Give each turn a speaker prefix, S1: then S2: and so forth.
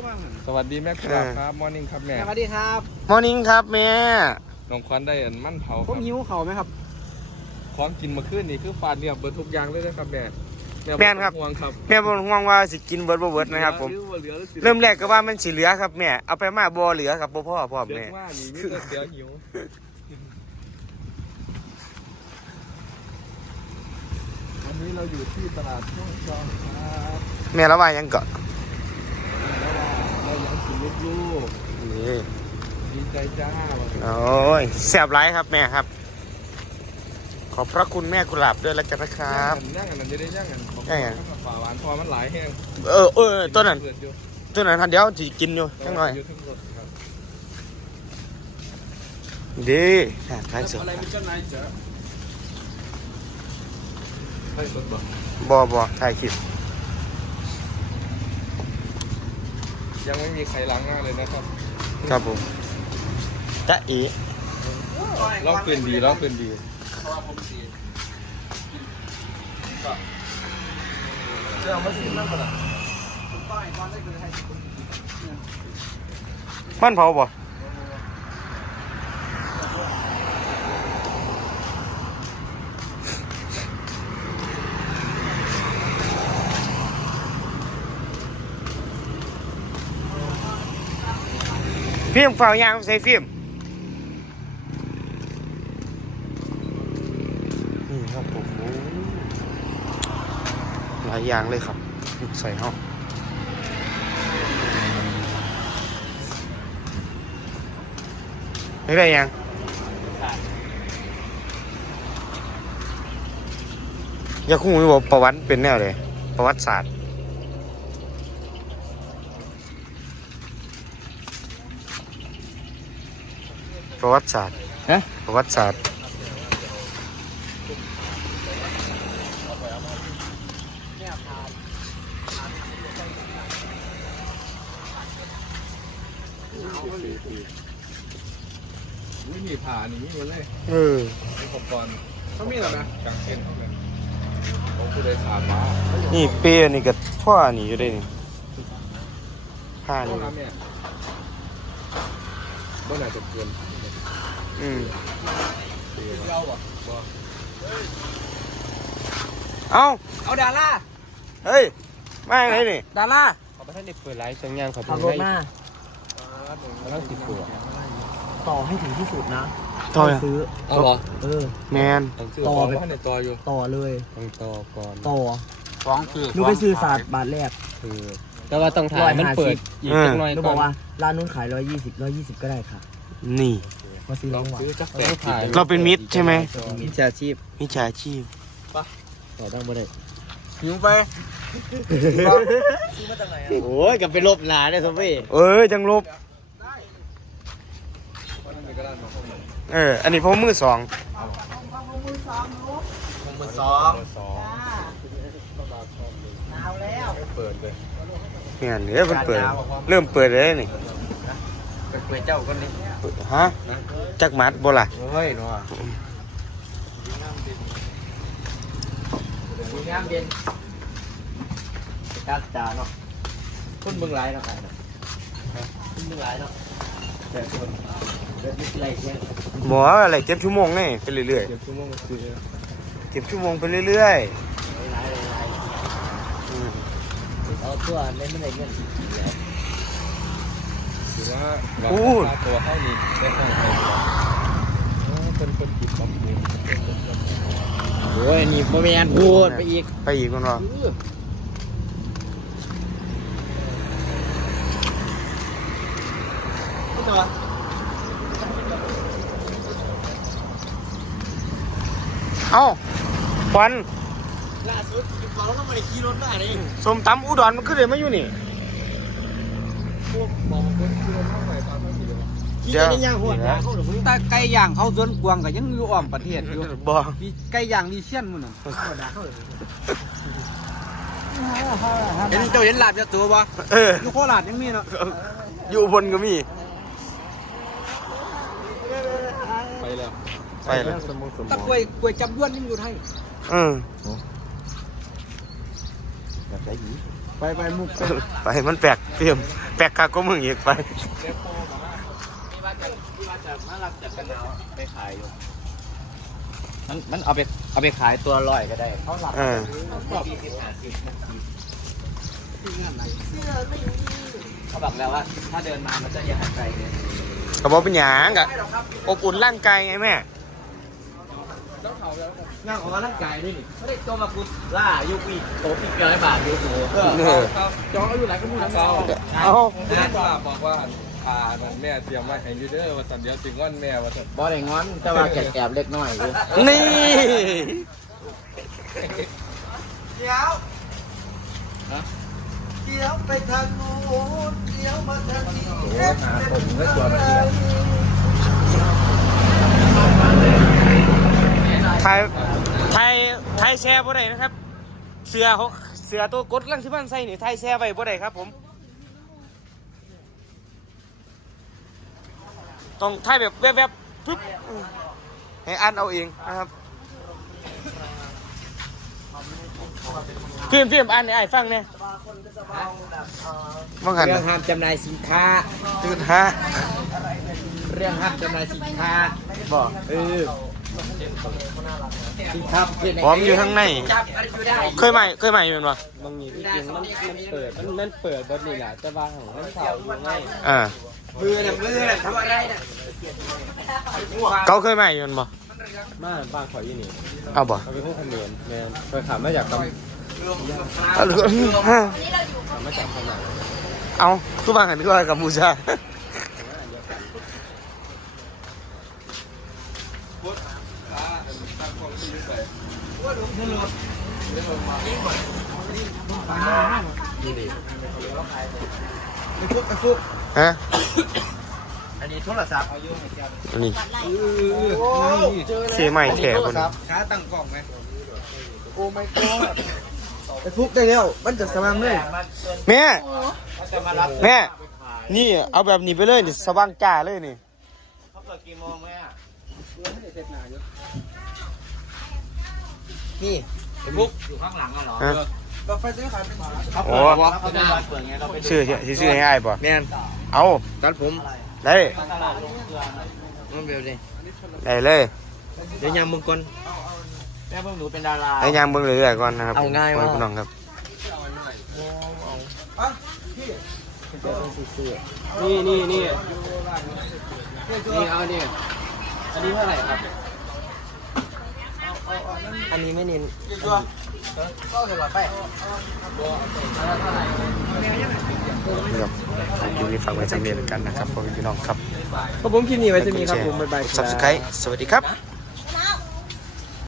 S1: สวัสดีแม่ครับมอร์นิ่งครับแม่
S2: สวัสดีครับ
S3: มอร์นิ่งครับแม่
S1: น้องควันได้อันมั่นเผาครับ
S2: ผมหิวเขาไหมครับ
S1: ของกินมาขึ้นนี่คือฟาดเรียบเบิดทุกอย่างเลยนะครับแม่
S3: ครับ
S1: ห่วงครับ
S3: แม่บ่ห่วงว่าสิกินเบิดบ่เบิดนะครับผมเริ่มแรกก็ว่ามันสิเหลือครับแม่เอาไปมาบ่เหลือครับบ่พ่อแม่
S1: ว่านี่มีแต่เสียหิววันนี้เราอยู่ที่ตลาดช่องจอมครับ
S3: แม่ละว่ายังเกาะ
S1: เรายังกินลูก
S3: นี่
S1: ดีใจจ้า
S3: โอ้ยแซ่บหลายครับแม่ครับขอบพระคุณแม่กุหลาบด้วยแล้วกันนะครับ
S1: ย่างกันจะได้ย่างกันฝาหวานพอมันหลายแห้ง
S3: ต้นนั้นทันเดียวสิกินอยู่จังหน่อยดีขายเสือ
S1: อะไรมีเจ้านายจ๊ะให้สด
S3: บ่ถ่ายคลิป
S1: ยังไม่มีใครล้างหน้าเลยนะครับ
S3: ครับผมจ๊ะอี
S1: เราเปลี่ยนดีจะเอามาซิมนั่งก่อน
S3: มันเผาบ่ฟิล์มฝ่ายางใส่ฟิล์มนี่ครับผมหลายอย่างเลยครับใส่ห้องไม่ได้ยังอยากคุยบอกประวัติเป็นแนวเลยประวัติศาสตร์ประวัติศาสตร์ประวัติศาสตร์
S1: ไม่มีผ่านี่มีหมดเลยอุปกรณ์เขามีหรอนะจังเช่นเขาผู้โดยสารมา
S3: นี่เปียนี่กับพ่อนี่อยู่ได้นี่ผ้านี่
S1: บ่น่าจะเกิน
S3: เอา
S2: ดารา
S3: เฮ้ยมาไงนี่
S2: ดารา
S1: เขาไปให้เด็กเปิดไลฟ์ช่างย่างเขา
S2: ขับรถมา
S1: ต้องติดตัว
S2: ต่อให้ถึงที่สุดนะ
S3: ต่อ
S2: ซื้อ
S1: เอาเหรอ
S3: แมน
S1: ต่อไปให้ในต่ออยู่
S2: ต่อเลย
S1: ต้องต่อก่อน
S2: ต่อ
S1: ฟ้องคือ
S2: นูไปซื้อศาสตร์บาทแรก
S1: แต่ว่าต้องถ่ายมันเปิดอีกจังหน่อย
S2: ก่อนนูบอกว่าร้านนู้นขาย120ก็ได้ค่ะ
S3: นี่
S2: มาซื้อลอง
S1: ถ่าย
S3: เราเป็นมิตรใช่ไหม
S2: มิจฉาชีพ
S3: ต่อตั้งบ่ได้
S2: หิวไปโอ้ยกับไปลบหนาได้สมพี่
S3: จังลบอันนี้พวกมือสอง
S2: หนาวแล้ว
S1: เปิดเลย
S3: เนี่ยมันเปิดเริ่มเปิดเลยนี่
S2: เปิดเจ้าคนนี้
S3: ฮะจักมัดบ่ล่ะ
S2: เฮ้ยหนูมีน้ำเย็นกัดจ่าเนาะคุณมึงไรเนาะคุณมึงไรเนาะแต่คน
S3: หมออะไรเก็บชั่วโมงนี่ไปเรื่อย
S1: ๆเก็บชั่วโมง
S3: ไปเรื่อย
S2: เอาตัวเล่นไม่ได้เงิน
S1: ถือว่าตัวเข้านี้ได้เข้าไปเป็นคนกินบำรุง
S2: โอ้ยนี่โมเมนต์พูดไปอีก
S3: มันวะควัน
S2: ล่าสุดเราต้องมาขี่รถมาเลย
S3: ส้มตำอุดรมันขึ้นเลยมาอยู่นี่
S1: พวกมองคนขี่รถเข้าไปตามที่
S2: ขี่ได้ย่างหัวแต่ไก่ย่างเขาสวนกวางก็ยังอยู่อ้อมประเทศอยู่
S3: บ่
S2: ไก่ย่างดีเชี่ยนมึงน่ะเห็นเจ้าเห็นลาบจะตัวบ่อยู่โคราชยังมีเนาะ
S3: อยู่บนก็มี
S1: ไปแล้ว
S2: ตะกวยจับด้วนยังอยู่ไทย
S1: แบบไหนอี
S2: ไปมุก
S3: ไปมันแปลกเตรียมแปลกคักก็มึงอีกไป
S2: ที่ว่าจะน่ารักจัดกันหนาวไปขายอยู่มันเอาไปขายตัวลอยก็ได้เขาหลับ เขาบอกแล้วว่าถ้าเดินมามันจะอย่าหันใจเลย
S3: กระบอกเป็นหยางกะอบอุ่นร่างกายไงแม่
S2: งานของร่างกายด้วยนี่ไม่ได้โตมาคุดล่ายุคอีโตอีก100 บาทอยู่โห
S1: จองอายุหลายก็พูดนะเขา
S3: เอา
S1: บอกว่าแม่เตรียมไว้ให้ยูเดอร์ว่าสันเดียวถึงวันแม่ว่าสัน
S2: บอได้งอนแต่ว่าแอบเล็กน้อยอยู่
S3: นี่
S4: เดี๋ยวไปทางนู้นเดี๋ยวมาทางนี้
S1: ผมไม่ตัวมัน
S3: ไทยแช่บ่ได้นะครับ เสือตัวกดลังที่บ้านใส่นี่ไทยแช่ไว้บ่ได้ครับผมต้องไทยแบบแวบๆปึ๊บให้อ่านเอาเองนะครับพี่อ่านให้อ้ายฟังเนี่ยว่างั้น
S2: เรื่องห้ามจำหน่ายสินค้า
S3: ตื่นฮะ
S2: เรื่องห้ามจำหน่ายสินค้าบอกสินค้า
S3: พร้อมอยู่ข้างใน
S2: จับอะไรอยู่ได้
S3: เคยใหม่อยู่มั้ย
S2: บางทีที่จริงมันเปิดมันเปิดบนนี่แหละแต่ว่าของมันเสาอยู่ไง มือน่ะทำอะไรน่ะ
S3: เขาเคยใหม่อยู่มั้ย
S2: มาบ้านข่อยอยู่นี่
S3: เอาบ่
S2: เขาเป็นพวกเขมรแม่เคยถามมาจากคำ
S3: เอาทุกบางหันก็กับมูชาฮะ
S2: อันนี้โทรศัพท์
S3: นี่เสียใหม่แถวคน
S1: ขาตั้งกล่องไหม
S4: โอ้ my god ไอ้ฟุกได้แล้วมันจะสว่างเลย
S3: แม่ นี่เอาแบบนี้ไปเลยนี่สว่างจ้าเลยนี่
S2: เขาเปิดกี่โมงแม่
S4: นี่
S2: ไอ้บุ๊กอยู่ข้างหลังอ่ะเหรอ
S3: ฮะ
S4: เราไปซื้อขายเป็นหมา
S2: เขาเปิดเขาเป็นวันเปิดไงเราไปดู
S3: ชื่อให้อ้ายป่ะ
S4: แม่น
S3: เอา
S4: ตัดผม
S3: ได้
S2: ตลาดลงเกลือ
S4: มันเบียวดิ
S3: ได้เลย
S4: เดี๋ยวยามมึงก่อน
S2: แม่เพิ่งหนูเป็นดารา
S3: ให้ยางเบิ่งเลยก่อนนะครับ
S4: เอาง่ายว่ะ
S3: คุณน้องครับ
S2: นี่เอาดิอันนี้เท่าไหร่ครับ
S4: อันนี้ไม่เน้น
S2: ก็เท่าไหร่ไป
S3: นี่ครับคลิปนี้ฝากไว้จำเนียนกันนะครับพ่อพี่น้องครับ
S4: ก็ผมคลิปนี้ไว้จะมีครับผมบ๊ายบาย
S3: Subscribe สวัสดีครับ